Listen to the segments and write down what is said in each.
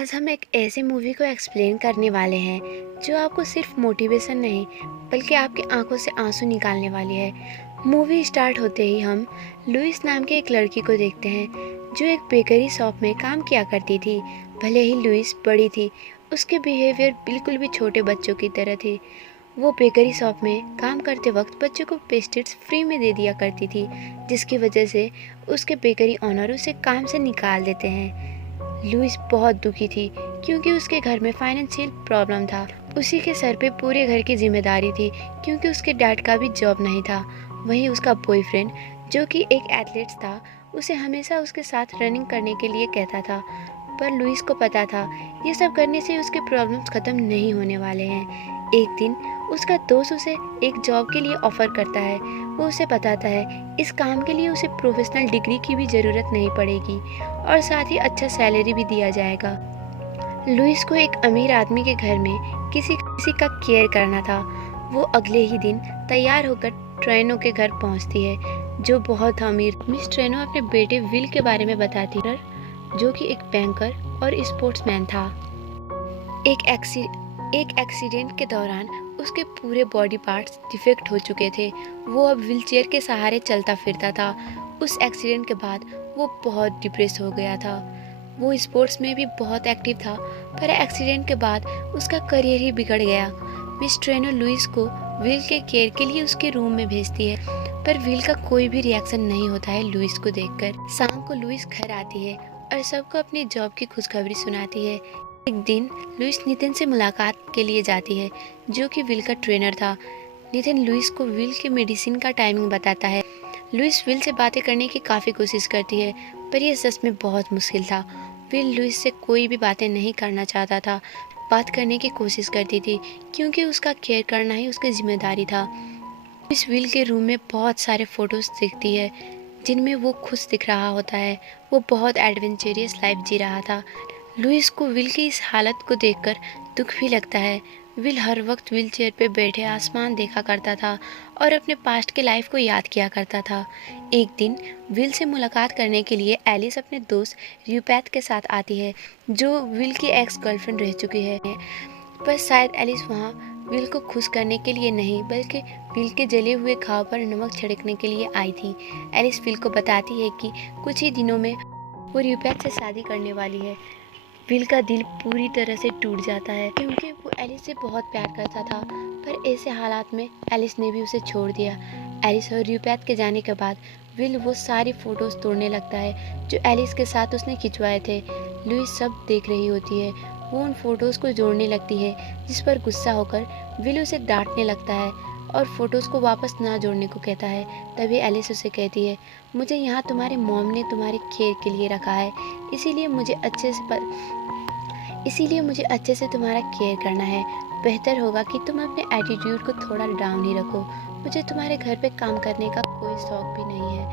आज हम एक ऐसी मूवी को एक्सप्लेन करने वाले हैं जो आपको सिर्फ मोटिवेशन नहीं बल्कि आपकी आंखों से आंसू निकालने वाली है। मूवी स्टार्ट होते ही हम लुइस नाम की एक लड़की को देखते हैं जो एक बेकरी शॉप में काम किया करती थी। भले ही लुइस बड़ी थी, उसके बिहेवियर बिल्कुल भी छोटे बच्चों की तरह थी। वो बेकरी शॉप में काम करते वक्त बच्चों को पेस्ट्रीज फ्री में दे दिया करती थी, जिसकी वजह से उसके बेकरी ऑनर उसे काम से निकाल देते हैं। लुइस बहुत दुखी थी क्योंकि उसके घर में फाइनेंशियल प्रॉब्लम था। उसी के सर पे पूरे घर की जिम्मेदारी थी क्योंकि उसके डैड का भी जॉब नहीं था। वहीं उसका बॉयफ्रेंड जो कि एक एथलीट था, उसे हमेशा उसके साथ रनिंग करने के लिए कहता था, पर लुइस को पता था ये सब करने से उसके प्रॉब्लम्स ख़त्म नहीं होने वाले हैं। एक दिन उसका दोस्त उसे एक जॉब के लिए ऑफ़र करता है। वो उसे बताता है इस काम के लिए उसे प्रोफेशनल डिग्री की भी ज़रूरत नहीं पड़ेगी और साथ ही अच्छा सैलरी भी दिया जाएगा। लुइस को एक अमीर आदमी के घर में किसी किसी का केयर करना था। वो अगले ही दिन तैयार होकर ट्रेनो के घर पहुंचती है जो बहुत अमीर। मिस ट्रेनो अपने बेटे विल के बारे में बताती है जो कि एक बैंकर और स्पोर्ट्समैन था। एक एक्सीडेंट के दौरान उसके पूरे बॉडी पार्ट्स डिफेक्ट हो चुके थे। वो अब व्हीलचेयर के सहारे चलता फिरता था। उस एक्सीडेंट के बाद वो बहुत डिप्रेस हो गया था। वो स्पोर्ट्स में भी बहुत एक्टिव था, पर एक्सीडेंट के बाद उसका करियर ही बिगड़ गया। मिस ट्रेनो लुइस को विल के केयर के लिए उसके रूम में भेजती है, पर विल का कोई भी रिएक्शन नहीं होता है लुइस को देखकर। शाम को लुइस घर आती है और सबको अपनी जॉब की खुशखबरी सुनाती है। एक दिन लुइस नितिन से मुलाकात के लिए जाती है जो कि विल का ट्रेनर था। नितिन लुइस को विल के मेडिसिन का टाइमिंग बताता है। लुइस विल से बातें करने की काफ़ी कोशिश करती है, पर यह सच में बहुत मुश्किल था। विल लुइस से कोई भी बातें नहीं करना चाहता था, बात करने की कोशिश करती थी क्योंकि उसका केयर करना ही उसकी जिम्मेदारी था। लुइस विल के रूम में बहुत सारे फोटोज़ दिखती है जिनमें वो खुश दिख रहा होता है। वो बहुत एडवेंचरियस लाइफ जी रहा था। लुइस को विल की इस हालत को देखकर दुख भी लगता है। विल हर वक्त व्हील चेयर पर बैठे आसमान देखा करता था और अपने पास्ट के लाइफ को याद किया करता था। एक दिन विल से मुलाकात करने के लिए एलिस अपने दोस्त र्यूपैथ के साथ आती है जो विल की एक्स गर्लफ्रेंड रह चुकी है। पर शायद एलिस वहाँ विल को खुश करने के लिए नहीं बल्कि विल के जले हुए घाव पर नमक छिड़कने के लिए आई थी। एलिस विल को बताती है कि कुछ ही दिनों में वो र्यूपैथ से शादी करने वाली है। विल का दिल पूरी तरह से टूट जाता है क्योंकि वो एलिस से बहुत प्यार करता था, पर ऐसे हालात में एलिस ने भी उसे छोड़ दिया। एलिस और र्यूपैथ के जाने के बाद विल वो सारी फोटोज तोड़ने लगता है जो एलिस के साथ उसने खिंचवाए थे। लुइस सब देख रही होती है। वो उन फोटोज को जोड़ने लगती है, जिस पर गुस्सा होकर विल उसे डांटने लगता है और फोटोज को वापस ना जोड़ने को कहता है। तभी एलिस उसे कहती है, मुझे यहाँ तुम्हारे मॉम ने तुम्हारे केयर के लिए रखा है, इसीलिए मुझे अच्छे से तुम्हारा केयर करना है। बेहतर होगा कि तुम अपने एटीट्यूड को थोड़ा डाउन ही रखो। मुझे तुम्हारे घर पे काम करने का कोई शौक भी नहीं है,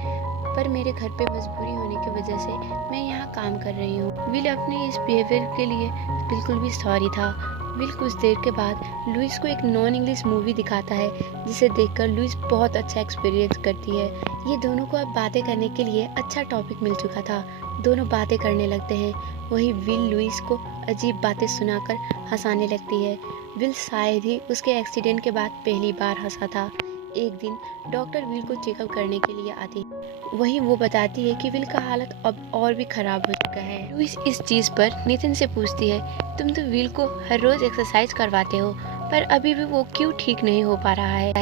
पर मेरे घर पे मजबूरी होने की वजह से मैं यहाँ काम कर रही हूँ। विल अपने इस बिहेवियर के लिए बिल्कुल भी सॉरी था। विल कुछ देर के बाद लुइस को एक नॉन इंग्लिश मूवी दिखाता है जिसे देखकर लुइस बहुत अच्छा एक्सपीरियंस करती है। ये दोनों को अब बातें करने के लिए अच्छा टॉपिक मिल चुका था। दोनों बातें करने लगते हैं। वहीं विल लुइस को अजीब बातें सुनाकर हंसाने लगती है। विल शायद ही उसके एक्सीडेंट के बाद पहली बार हंसा था। एक दिन डॉक्टर विल को चेकअप करने के लिए आती है। वहीं वो बताती है कि विल का हालत अब और भी खराब हो चुका है। लुइस इस चीज़ पर नितिन से पूछती है, तुम तो विल को हर रोज एक्सरसाइज करवाते हो, पर अभी भी वो क्यों ठीक नहीं हो पा रहा है।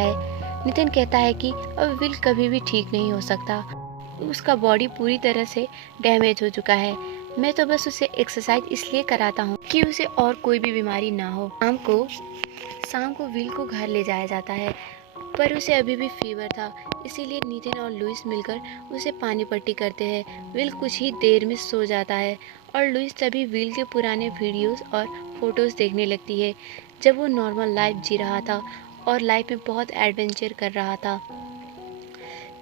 नितिन कहता है कि अब विल कभी भी ठीक नहीं हो सकता। उसका बॉडी पूरी तरह से डैमेज हो चुका है। मैं तो बस उसे एक्सरसाइज इसलिए कराता हूँ कि उसे और कोई भी बीमारी ना हो। शाम को विल को घर ले जाया जाता है, पर उसे अभी भी फीवर था, इसीलिए नितिन और लुइस मिलकर उसे पानी पट्टी करते हैं। विल कुछ ही देर में सो जाता है और लुइस तभी विल के पुराने वीडियोस और फोटोज़ देखने लगती है जब वो नॉर्मल लाइफ जी रहा था और लाइफ में बहुत एडवेंचर कर रहा था।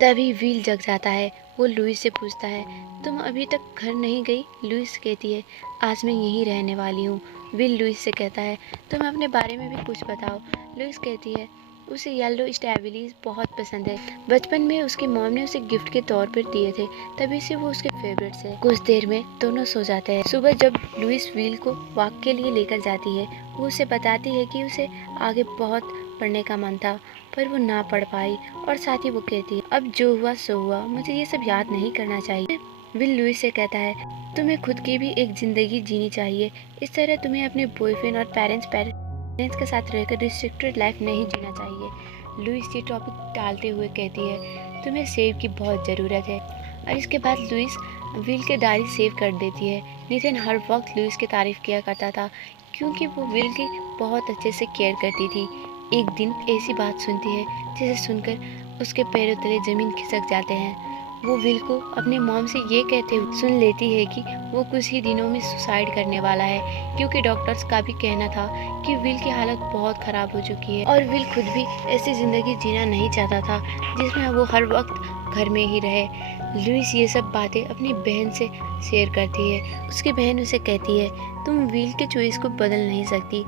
तभी विल जग जाता है। वो लुइस से पूछता है, तुम अभी तक घर नहीं गई। लुइस कहती है, आज मैं यहीं रहने वाली हूँ। विल लुइस से कहता है, तुम अपने बारे में भी कुछ बताओ। लुइस कहती है, उसे येलो स्ट्रॉबेरीज बहुत पसंद है। बचपन में उसकी मॉम ने उसे गिफ्ट के तौर पर दिए थे, तभी से वो उसके फेवरेट्स है। कुछ देर में दोनों सो जाते हैं। सुबह जब लुइस व्हील को वॉक के लिए लेकर जाती है, वो उसे बताती है कि उसे आगे बहुत पढ़ने का मन था, पर वो ना पढ़ पाई। और साथ ही वो कहती है, अब जो हुआ सो हुआ, मुझे ये सब याद नहीं करना चाहिए। विल लुइस से कहता है, तुम्हें खुद की भी एक जिंदगी जीनी चाहिए। इस तरह तुम्हें अपने बॉयफ्रेंड और पेरेंट्स के साथ रहकर रिस्ट्रिक्टेड लाइफ नहीं जीना चाहिए। लुइस ये टॉपिक टालते हुए कहती है, तुम्हें सेव की बहुत ज़रूरत है। और इसके बाद लुइस विल के डायरी सेव कर देती है। नितिन हर वक्त लुइस की तारीफ किया करता था, क्योंकि वो विल की बहुत अच्छे से केयर करती थी। एक दिन ऐसी बात सुनती है जिसे सुनकर उसके पैरों तले ज़मीन खिसक जाते हैं। वो विल को अपने मॉम से ये कहते हुए सुन लेती है कि वो कुछ ही दिनों में सुसाइड करने वाला है, क्योंकि डॉक्टर्स का भी कहना था कि विल की हालत बहुत ख़राब हो चुकी है और विल खुद भी ऐसी ज़िंदगी जीना नहीं चाहता था जिसमें वो हर वक्त घर में ही रहे। लुइस ये सब बातें अपनी बहन से शेयर करती है। उसकी बहन उसे कहती है, तुम विल के चॉइस को बदल नहीं सकती,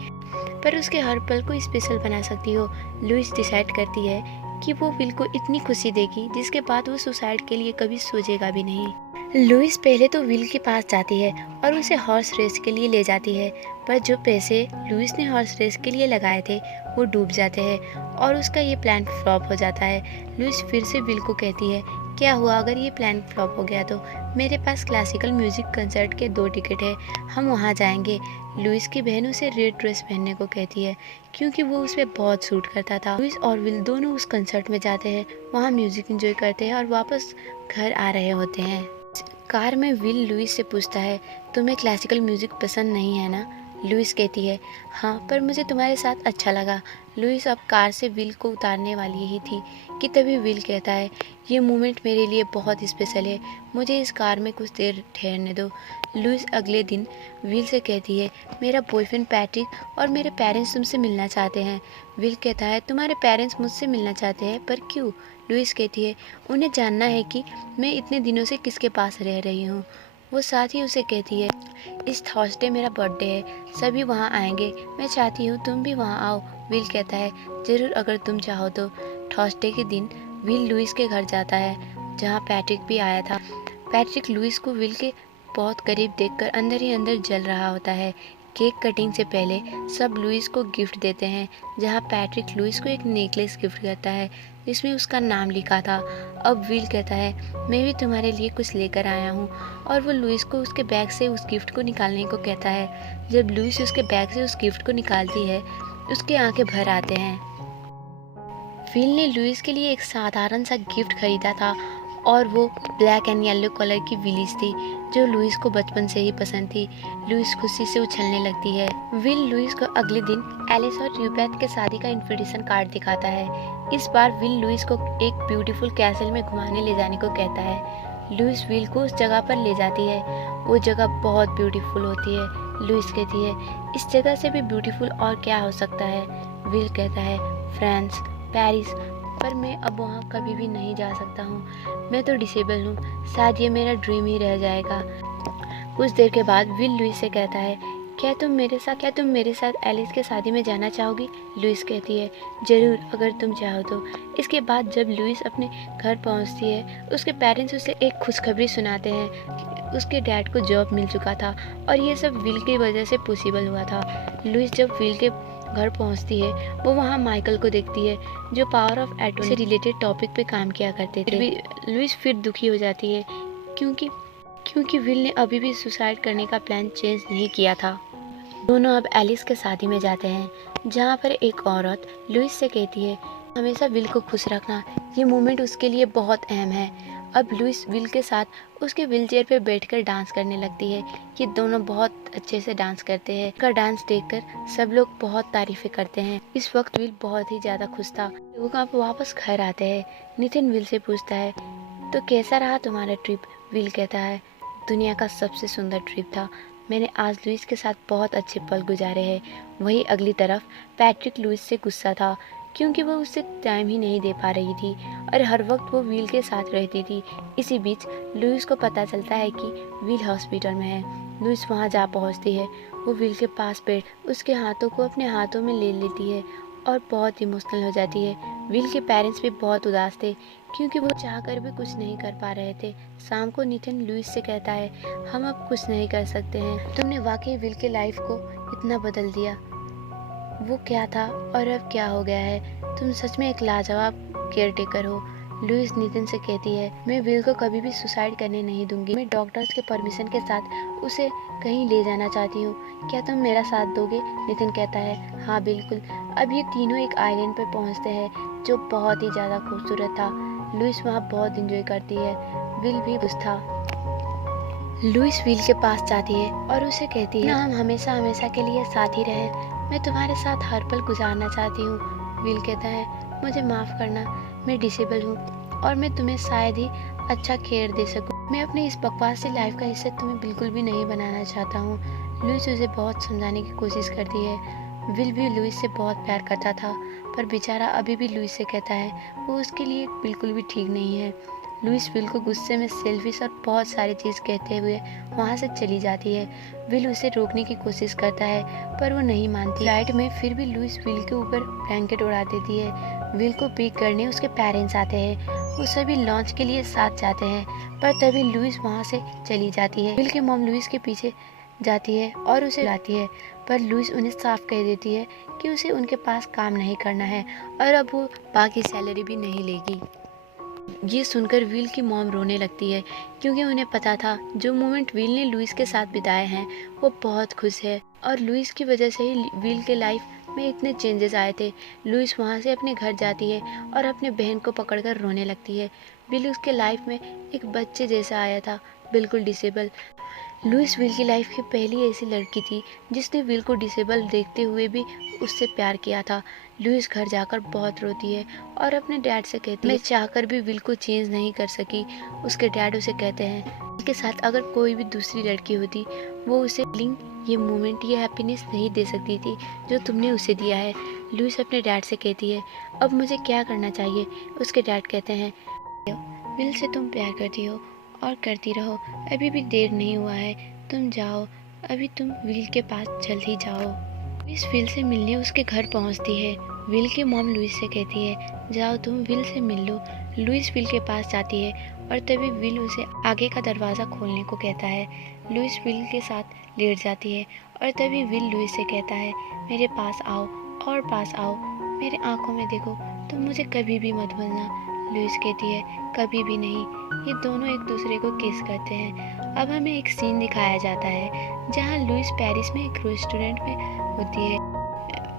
पर उसके हर पल को स्पेशल बना सकती हो। लुइस डिसाइड करती है कि वो विल को इतनी खुशी देगी जिसके बाद वो सुसाइड के लिए कभी सोचेगा भी नहीं। लुइस पहले तो विल के पास जाती है और उसे हॉर्स रेस के लिए ले जाती है, पर जो पैसे लुइस ने हॉर्स रेस के लिए लगाए थे वो डूब जाते हैं और उसका ये प्लान फ्लॉप हो जाता है। लुइस फिर से विल को कहती है, क्या हुआ अगर ये प्लान फ्लॉप हो गया तो? मेरे पास क्लासिकल म्यूजिक कंसर्ट के 2 टिकट है, हम वहाँ जाएंगे। लुइस की बहन उसे रेड ड्रेस पहनने को कहती है, क्योंकि वो उस पर बहुत सूट करता था। लुइस और विल दोनों उस कंसर्ट में जाते हैं, वहाँ म्यूजिक एंजॉय करते हैं और वापस घर आ रहे होते हैं। कार में विल लुइस से पूछता है, तुम्हें क्लासिकल म्यूजिक पसंद नहीं है ना? लुइस कहती है, हाँ, पर मुझे तुम्हारे साथ अच्छा लगा। लुइस अब कार से विल को उतारने वाली ही थी कि तभी विल कहता है, ये मोमेंट मेरे लिए बहुत स्पेशल है, मुझे इस कार में कुछ देर ठहरने दो। लुइस अगले दिन विल से कहती है, मेरा बॉयफ्रेंड पैट्रिक और मेरे पेरेंट्स तुमसे मिलना चाहते हैं। विल कहता है, तुम्हारे पेरेंट्स मुझसे मिलना चाहते हैं, पर क्यों? लुइस कहती है, उन्हें जानना है कि मैं इतने दिनों से किसके पास रह रही हूँ। वो साथ ही उसे कहती है, इस थर्सडे मेरा बर्थडे है, सभी वहाँ आएंगे, मैं चाहती हूँ तुम भी वहाँ आओ। विल कहता है, ज़रूर अगर तुम चाहो तो। थर्सडे के दिन विल लुइस के घर जाता है, जहाँ पैट्रिक भी आया था। पैट्रिक लुइस को विल के बहुत करीब देखकर अंदर ही अंदर जल रहा होता है। केक कटिंग से पहले सब लुइस को गिफ्ट देते हैं, जहाँ पैट्रिक लुइस को एक नेकलेस गिफ्ट करता है जिसमें उसका नाम लिखा था। अब विल कहता है, मैं भी तुम्हारे लिए कुछ लेकर आया हूँ, और वो लुइस को उसके बैग से उस गिफ्ट को निकालने को कहता है। जब लुइस उसके बैग से उस गिफ्ट को निकालती है, उसके आंखें भर आते हैं। विल ने लुइस के लिए एक साधारण सा गिफ्ट खरीदा था, और वो ब्लैक एंड येलो कलर की विलीज थी जो लुइस को बचपन से ही पसंद थी। लुइस खुशी से उछलने लगती है। विल लुइस को अगले दिन एलिस और यूपैथ के शादी का इनविटेशन कार्ड दिखाता है। इस बार विल लुइस को एक ब्यूटीफुल कैसल में घुमाने ले जाने को कहता है। लुइस विल को उस जगह पर ले जाती है। वो जगह बहुत ब्यूटीफुल होती है। लुइस कहती है, इस जगह से भी ब्यूटीफुल और क्या हो सकता है? विल कहता है, फ्रांस, पेरिस, पर मैं अब वहाँ कभी भी नहीं जा सकता हूँ। मैं तो डिसेबल हूँ, शायद ये मेरा ड्रीम ही रह जाएगा। कुछ देर के बाद विल लुइस से कहता है, क्या तुम मेरे साथ एलिस के शादी में जाना चाहोगी? लुइस कहती है, ज़रूर अगर तुम चाहो तो। इसके बाद जब लुइस अपने घर पहुँचती है, उसके पेरेंट्स उसे एक खुशखबरी सुनाते हैं। उसके डैड को जॉब मिल चुका था और ये सब विल की वजह से पॉसिबल हुआ था। लुइस जब विल के घर पहुंचती है, वो वहाँ माइकल को देखती है, जो पावर ऑफ एटॉर्नी से रिलेटेड टॉपिक पे काम किया करते थे। लुइस फिर दुखी हो जाती है, क्योंकि विल ने अभी भी सुसाइड करने का प्लान चेंज नहीं किया था। दोनों अब एलिस के शादी में जाते हैं, जहाँ पर एक औरत लुइस से कहती है, हमेशा विल को खुश रखना, ये मोमेंट उसके लिए बहुत अहम है। अब लुइस विल के साथ उसके व्हीलचेयर पे बैठकर डांस करने लगती है। ये दोनों बहुत अच्छे से डांस करते हैं। उनका डांस देखकर सब लोग बहुत तारीफें करते हैं। इस वक्त विल बहुत ही ज़्यादा खुश था। लोग अब वापस घर आते हैं। नितिन विल से पूछता है, तो कैसा रहा तुम्हारा ट्रिप? विल कहता है, दुनिया का सबसे सुंदर ट्रिप था। मैंने आज लुइस के साथ बहुत अच्छे पल गुजारे हैं। वहीं अगली तरफ पैट्रिक लुइस से गुस्सा था, क्योंकि वो उससे टाइम ही नहीं दे पा रही थी और हर वक्त वो विल के साथ रहती थी। इसी बीच लुइस को पता चलता है कि विल हॉस्पिटल में है। लुइस वहाँ जा पहुँचती है। वो विल के पास बैठ उसके हाथों को अपने हाथों में ले लेती है और बहुत इमोशनल हो जाती है। विल के पेरेंट्स भी बहुत उदास थे क्योंकि वो चाहकर भी कुछ नहीं कर पा रहे थे। शाम को नितिन लुइस से कहता है, हम अब कुछ नहीं कर सकते हैं, तुमने वाकई विल के लाइफ को इतना बदल दिया। वो क्या था और अब क्या हो गया है, तुम सच में एक लाजवाब केयर टेकर हो। लुइस नितिन से कहती है, मैं विल को कभी भी सुसाइड करने नहीं दूंगी। मैं डॉक्टर्स के परमिशन के साथ उसे कहीं ले जाना चाहती हूँ, क्या तुम मेरा साथ दोगे? नितिन कहता है, हाँ बिल्कुल। अब ये तीनों एक आइलैंड पर पहुँचते हैं जो बहुत ही ज़्यादा खूबसूरत था। लुइस वहाँ बहुत इंजॉय करती है। विल भी खुश था। लुइस विल के पास जाती है और उसे कहती है, ना हम हमेशा हमेशा के लिए साथ ही रहें, मैं तुम्हारे साथ हर पल गुजारना चाहती हूँ। विल कहता है, मुझे माफ़ करना, मैं डिसेबल हूँ और मैं तुम्हें शायद ही अच्छा केयर दे सकूँ। मैं अपने इस बकवास से लाइफ का हिस्सा तुम्हें बिल्कुल भी नहीं बनाना चाहता हूँ। लुइस उसे बहुत समझाने की कोशिश करती है। विल भी लुइस से बहुत प्यार करता था, पर बेचारा अभी भी लुइस से कहता है वो उसके लिए बिल्कुल भी ठीक नहीं है। लुइस विल को गुस्से में सेल्फिश और बहुत सारी चीज़ कहते हुए वहाँ से चली जाती है। विल उसे रोकने की कोशिश करता है पर वो नहीं मानती। फ्लाइट में फिर भी लुइस विल के ऊपर ब्लैंकेट उड़ा देती है। विल को पिक करने उसके पेरेंट्स आते हैं। वो सभी लॉन्च के लिए साथ जाते हैं, पर तभी लुइस वहाँ से चली जाती है। विल की मॉम लुइस के पीछे जाती है और उसे बुलाती है, पर लुइस उन्हें साफ कह देती है कि उसे उनके पास काम नहीं करना है और अब वो बाकी सैलरी भी नहीं लेगी। ये सुनकर विल की मॉम रोने लगती है क्योंकि उन्हें पता था जो मोमेंट विल ने लुइस के साथ बिताए हैं वो बहुत खुश है और लुइस की वजह से ही विल के लाइफ में इतने चेंजेस आए थे। लुइस वहाँ से अपने घर जाती है और अपने बहन को पकड़कर रोने लगती है। विल उसके लाइफ में एक बच्चे जैसा आया था, बिल्कुल डिसेबल। लुइस विल की लाइफ की पहली ऐसी लड़की थी जिसने विल को डिसेबल देखते हुए भी उससे प्यार किया था। लुइस घर जाकर बहुत रोती है और अपने डैड से कहती है, मैं चाहकर भी विल को चेंज नहीं कर सकी। उसके डैड उसे कहते हैं, विल के साथ अगर कोई भी दूसरी लड़की होती वो उसे ये मोमेंट, ये हैप्पीनेस नहीं दे सकती थी जो तुमने उसे दिया है। लुइस अपने डैड से कहती है, अब मुझे क्या करना चाहिए? उसके डैड कहते हैं, विल से तुम प्यार करती हो और करती रहो, अभी भी देर नहीं हुआ है, तुम जाओ, अभी तुम विल के पास जल्दी जाओ। लुइस विल से मिलने उसके घर पहुंचती है। विल की मॉम लुइस से कहती है, जाओ तुम will say mill low. Louis will के पास जाती है और तभी विल उसे आगे का दरवाज़ा खोलने को कहता है। लुइस विल के साथ लेट जाती है और तभी विल लुइस से कहता है, मेरे पास आओ और पास आओ, मेरे आंखों में देखो, तुम मुझे कभी भी मत भूलना। लुइस कहती है, कभी भी नहीं। ये दोनों एक दूसरे को किस करते हैं। अब हमें एक सीन दिखाया जाता है जहाँ लुइस पेरिस में एक रेस्टोरेंट में होती है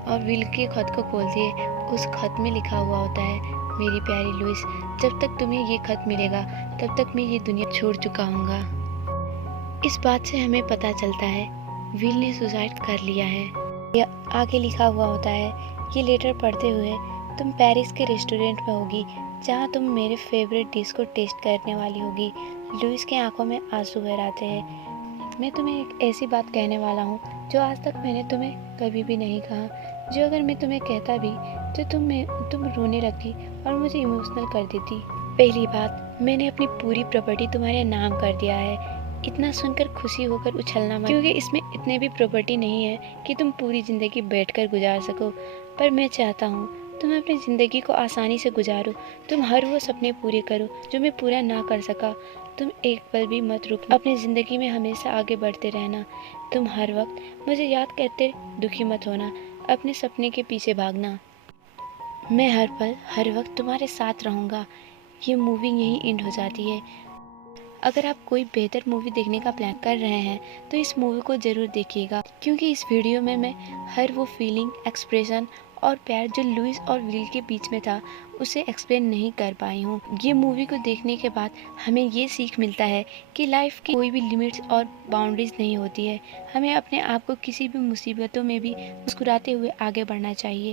और विल के खत को खोलती है। उस खत में लिखा हुआ होता है, मेरी प्यारी लुइस, जब तक तुम्हें ये खत मिलेगा तब तक मैं ये दुनिया छोड़ चुका हूँगा। इस बात से हमें पता चलता है विल ने सुसाइड कर लिया है। यह आगे लिखा हुआ होता है, ये लेटर पढ़ते हुए तुम पेरिस के रेस्टोरेंट में होगी जहाँ तुम मेरे फेवरेट डिश को टेस्ट करने वाली होगी। लुइस के आंखों में आंसू भर आते हैं। मैं तुम्हें एक ऐसी बात कहने वाला हूँ जो आज तक मैंने तुम्हें कभी भी नहीं कहा, जो अगर मैं तुम्हें कहता भी तो तुम रोने लगती और मुझे इमोशनल कर देती। पहली बात, मैंने अपनी पूरी प्रॉपर्टी तुम्हारे नाम कर दिया है। इतना सुनकर खुशी होकर उछलना मत, क्योंकि इसमें इतने भी प्रॉपर्टी नहीं है कि तुम पूरी ज़िंदगी बैठकर गुजार सको। पर मैं चाहता हूँ तुम अपनी ज़िंदगी को आसानी से गुजारो, तुम हर वो सपने पूरे करो जो मैं पूरा ना कर सका। तुम एक पल भी मत रुकना, अपनी ज़िंदगी में हमेशा आगे बढ़ते रहना। तुम हर वक्त मुझे याद करते दुखी मत होना, अपने सपने के पीछे भागना। मैं हर पल हर वक्त तुम्हारे साथ रहूँगा। ये मूवी यहीं एंड हो जाती है। अगर आप कोई बेहतर मूवी देखने का प्लान कर रहे हैं तो इस मूवी को ज़रूर देखिएगा, क्योंकि इस वीडियो में मैं हर वो फीलिंग, एक्सप्रेशन और प्यार जो लुइस और विल के बीच में था उसे एक्सप्लेन नहीं कर पाई हूँ। ये मूवी को देखने के बाद हमें ये सीख मिलता है कि लाइफ की कोई भी लिमिट्स और बाउंड्रीज नहीं होती है। हमें अपने आप को किसी भी मुसीबतों में भी मुस्कुराते हुए आगे बढ़ना चाहिए।